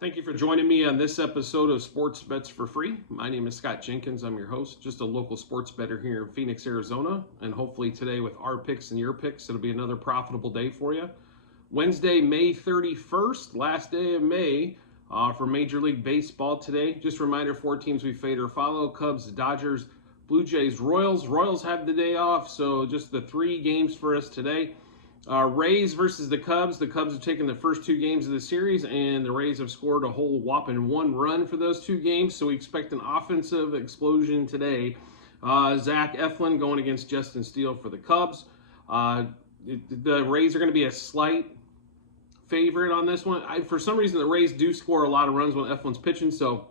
Thank you for joining me on this episode of Sports Bets for Free. My name is Scott Jenkins. I'm your host, just a local sports bettor here in Phoenix, Arizona. And hopefully today with our picks and your picks, it'll be another profitable day for you. Wednesday, May 31st, last day of May for Major League Baseball today. Just a reminder, 4 teams we fade or follow: Cubs, Dodgers, Blue Jays, Royals. Royals have the day off, so just the 3 games for us today. Rays versus the Cubs. The Cubs have taken the first 2 games of the series, and the Rays have scored a whole whopping 1 run for those 2 games, so we expect an offensive explosion today. Zach Eflin going against Justin Steele for the Cubs. The Rays are going to be a slight favorite on this one. For some reason, the Rays do score a lot of runs when Eflin's pitching, so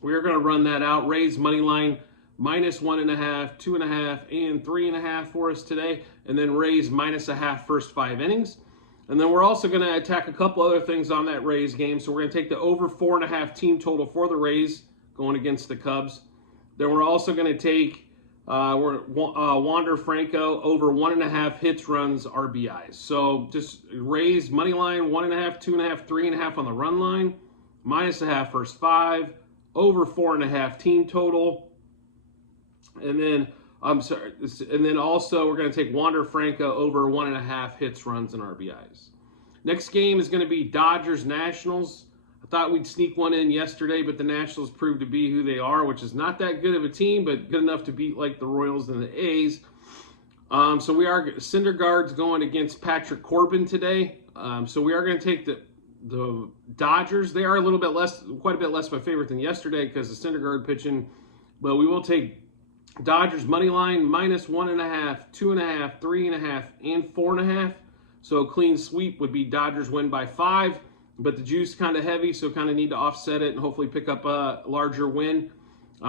we are going to run that out. Rays money line -1.5, 2.5, and 3.5 for us today, and then Rays -0.5 first 5 innings. And then we're also going to attack a couple other things on that Rays game. So we're going to take the over 4.5 team total for the Rays going against the Cubs. Then we're also going to take Wander Franco over 1.5 hits, runs, RBIs. So just Rays money line 1.5, 2.5, 3.5 on the run line, -0.5 first 5, over 4.5 team total. And then also we're going to take Wander Franco over 1.5 hits, runs, and RBIs. Next game is going to be Dodgers Nationals. I thought we'd sneak one in yesterday, but the Nationals proved to be who they are, which is not that good of a team, but good enough to beat like the Royals and the A's. So we are Syndergaard's going against Patrick Corbin today. So we are going to take the Dodgers. They are quite a bit less my favorite than yesterday because of Syndergaard pitching, but we will take Dodgers money line -1.5, 2.5, 3.5, and 4.5. So a clean sweep would be Dodgers win by 5, but the juice kind of heavy, so kind of need to offset it and hopefully pick up a larger win.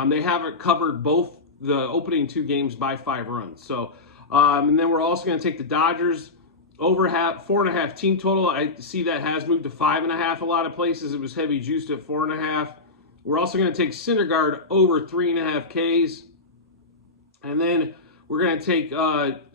They haven't covered both the opening 2 games by 5 runs. So, and then we're also going to take the Dodgers over 4.5 team total. I see that has moved to 5.5 a lot of places. It was heavy juiced at 4.5. We're also going to take Syndergaard over 3.5 Ks. And then we're going to take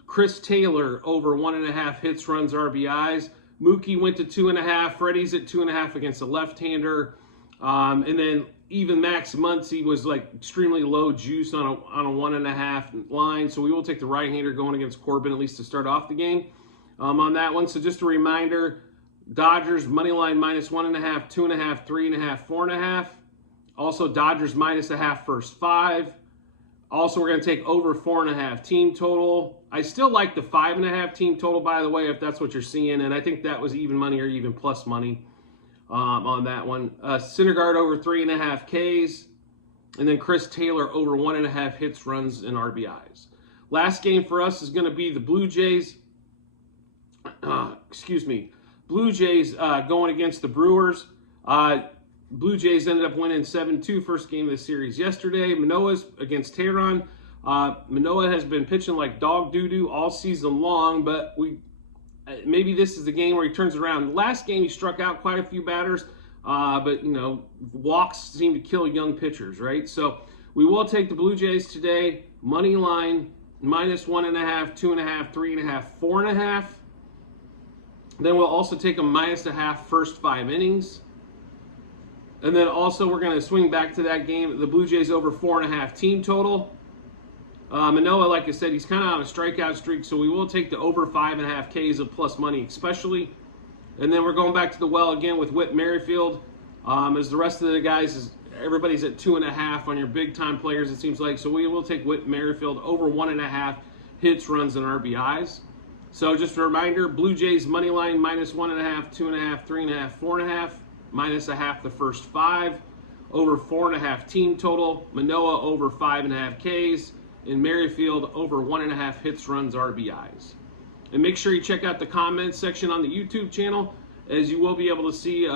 Chris Taylor over 1.5 hits, runs, RBIs. Mookie went to 2.5. Freddie's at 2.5 against a left-hander. And then even Max Muncy was like extremely low juice on a 1.5 line. So we will take the right-hander going against Corbin, at least to start off the game on that one. So just a reminder, Dodgers money line -1.5, 2.5, 3.5, 4.5. Also Dodgers -0.5 first 5. Also, we're going to take over 4.5 team total. I still like the 5.5 team total, by the way, if that's what you're seeing. And I think that was even money or even plus money on that one. Syndergaard over 3.5 Ks. And then Chris Taylor over 1.5 hits, runs, and RBIs. Last game for us is going to be the Blue Jays. Blue Jays going against the Brewers. Blue Jays ended up winning 7-2 first game of the series yesterday. Manoah's against Tehran. Manoah has been pitching like dog doo-doo all season long, but maybe this is the game where he turns around. Last game he struck out quite a few batters, but walks seem to kill young pitchers, right? So we will take the Blue Jays today. Money line -1.5, 2.5, 3.5, 4.5. Then we'll also take them -0.5 first 5 innings. And then also we're going to swing back to that game, the Blue Jays over 4.5 team total. Manoah, like I said, he's kind of on a strikeout streak, so we will take the over 5.5 Ks of plus money especially. And then we're going back to the well again with Whit Merrifield. As the rest of the guys, everybody's at 2.5 on your big-time players, it seems like. So we will take Whit Merrifield over 1.5 hits, runs, and RBIs. So just a reminder, Blue Jays money line -1.5, 2.5, 3.5, 4.5. -0.5 the first 5, over 4.5 team total. Manoah over 5.5 Ks, and Merrifield over 1.5 hits, runs, RBIs. And make sure you check out the comments section on the YouTube channel, as you will be able to see.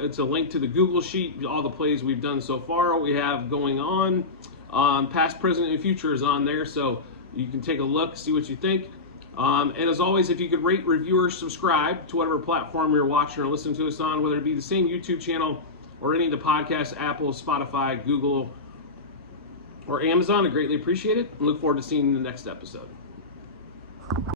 It's a link to the Google Sheet, all the plays we've done so far, what we have going on. Past, present, and future is on there, so you can take a look, see what you think. And as always, if you could rate, review, or subscribe to whatever platform you're watching or listening to us on, whether it be the same YouTube channel or any of the podcasts, Apple, Spotify, Google, or Amazon, I greatly appreciate it and look forward to seeing you in the next episode.